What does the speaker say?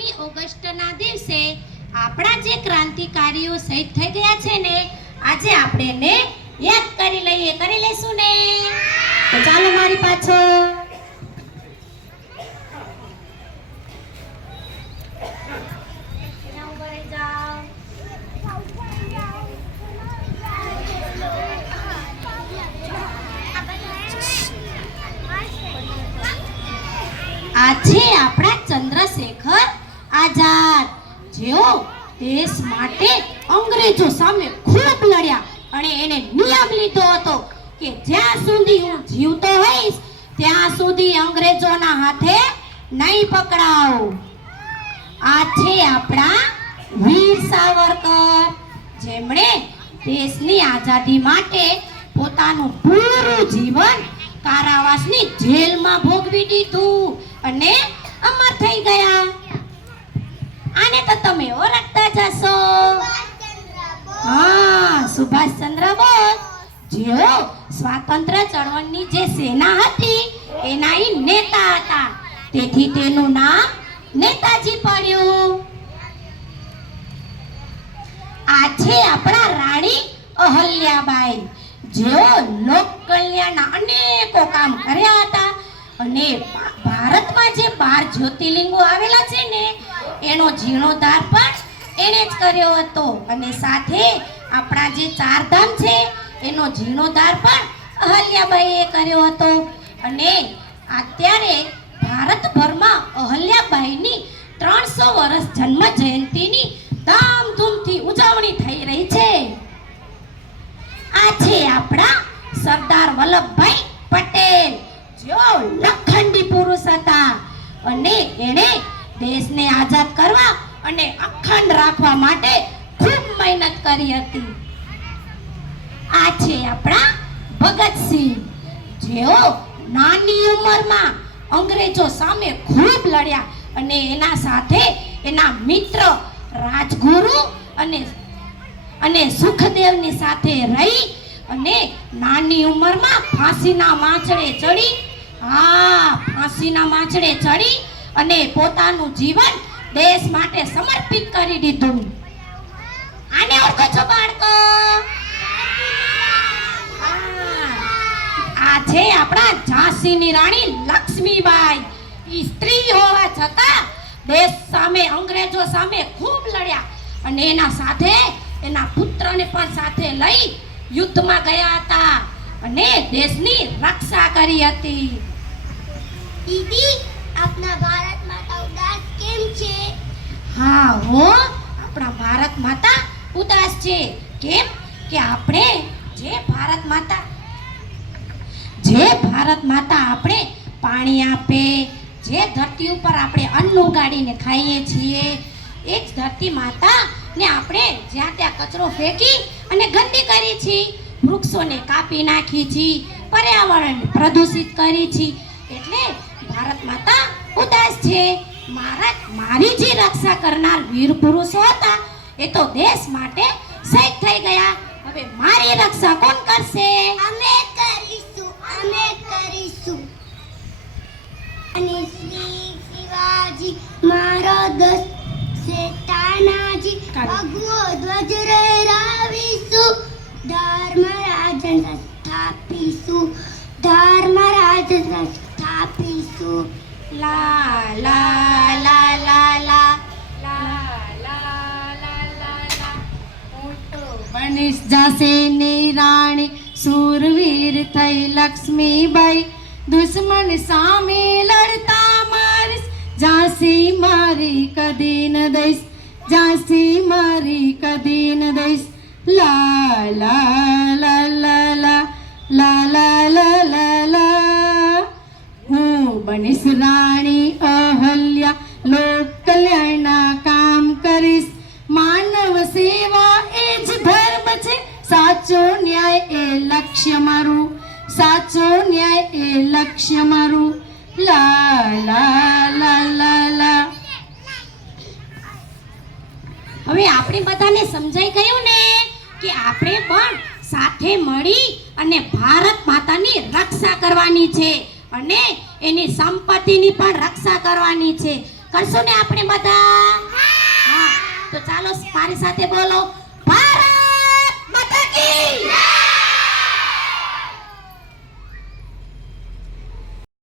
પંદરમી ઓગસ્ટના દિવસે આપણા જે ક્રાંતિકારીઓ શહીદ થઈ ગયા છે ને, આજે આપણે એને યાદ કરી લઈએ કરી લેશું ને તો ચાલો મારી પાછળ ત્યાં ઊભા રહી જાઓ. આ છે આપણા ચંદ્રશેખર આઝાદ. જેઓ દેશ માટે અંગ્રેજો સામે ખૂબ લડ્યા અને એને નિયમ લીધો હતો કે જ્યાં સુધી હું જીવતો હોઈશ, ત્યાં સુધી અંગ્રેજોના હાથે નહીં પકડાવ. આ છે આપણા વીર સાવરકર. જેમણે દેશની આઝાદી માટે પોતાનું પૂરું જીવન કારાવાસની જેલમાં ભોગવી દીધું અને અમર થઈ ગયા. આને તો તમે ઓળખતા જશો હા સુભાષચંદ્ર બોઝ. જેઓ સ્વાતંત્ર ચળવળની જે સેના હતી એના નેતા હતા. તેથી તેનું નામ નેતાજી પડ્યું. આ છે આપણા રાણી અહલ્યાબાઈ. જેઓ લોક કલ્યાણના અનેકો કામ કર્યા હતા. અને ભારતમાં જે બાર જ્યોતિર્લિંગો આવેલા છે ને એનો જીર્ણોદ્ધાર પણ એણે જ કર્યો હતો. અને સાથે આપણા જે ચારધામ છે, એનો જીર્ણોદ્ધાર પણ અહલ્યાબાઈએ કર્યો હતો. અને અત્યારે ભારતભરમાં અહલ્યાબાઈની ત્રણસો વર્ષ જન્મ જયંતિની ધામધૂમથી ઉજવણી થઈ રહી છે. આ છે આપણા સરદાર વલ્લભભાઈ પટેલ, જેઓ લખંડી પુરુષ હતા. અને એણે દેશને આઝાદ કરવા અને અખંડ રાખવા માટે ખૂબ મહેનત કરી હતી. આ છે આપણા ભગતસિંહ. જેઓ નાની ઉંમરમાં અંગ્રેજો સામે ખૂબ લડ્યા અને એના સાથે એના મિત્ર, રાજગુરુ અને અને સુખદેવની સાથે રહી અને નાની ઉંમરમાં ફાંસીના માછડે ચડી, હા, ફાંસીના માછડે ચડી અને પોતાનું જીવન દેશ માટે સમર્પિત કરી દીધું. આને ઓળખો છો બાળકો. આ છે આપણા ઝાંસીની રાણી લક્ષ્મીબાઈ. એ સ્ત્રી હોવા છતાં દેશ સામે, અંગ્રેજો સામે ખૂબ લડ્યા. અને એના સાથે, એના પુત્રને પણ સાથે લઈ યુદ્ધમાં ગયા હતા. અને દેશની રક્ષા કરી હતી. દીદી આપના ભારત માતા ઉદાસ કેમ છે? હા, હો, આપણા ભારત માતા ઉદાસ છે. કેમ? કે આપણે જે ભારત માતા જે ભારત માતા આપણે પાણી આપે, જે ધરતી ઉપર આપણે અન્ન ઉગાડીને ખાઈએ છીએ, એ જ ધરતી માતા ને આપણે જ્યાં ત્યાં કચરો ફેંકી અને ગંદી કરી છીએ વૃક્ષોને કાપી નાખી છીએ પર્યાવરણને પ્રદૂષિત કરી છીએ ભારત માતા ઉદાસ છે. મારા મારી જે રક્ષા કરનાર વીર પુરુષો હતા એ તો દેશ માટે શહીદ થઈ ગયા. હવે મારી રક્ષા કોણ કરશે? અમે કરીશું અમે કરીશું. અને શ્રી શિવાજી મારો દસ શેતાનાજી ભગવો ધ્વજ રહેરાવીશું ધર્મ રાજન સ્થાપીશું. ધર્મ રાજન આપીશું. લા લા લા લા લા. ગણેશ જાસે રાણી સુરવીર થઈ લક્ષ્મીબાઈ. દુશ્મન સામે લડતા મારીશ. ઝાંસી મારી કદી ન દઈશ. ઝાંસી મારી કદી ન દઈશ. લા લા લા બનીશ રાણી અહલ્યા લોક કલ્યાણના કામ કરીશ. માનવ સેવા એ જ ધર્મ છે. સાચો ન્યાય એ લક્ષ્ય મારું. સાચો ન્યાય એ લક્ષ્ય મારું. હવે આપણે બધાને સમજાઈ ગયું ને કે આપણે પણ સાથે મળી અને ભારત માતાની રક્ષા કરવાની છે. અને એની સંપત્તિની પણ રક્ષા કરવાની છે. કરશું ને આપણે બધા? હા. તો ચાલો મારી સાથે બોલો. ભારત માતા કી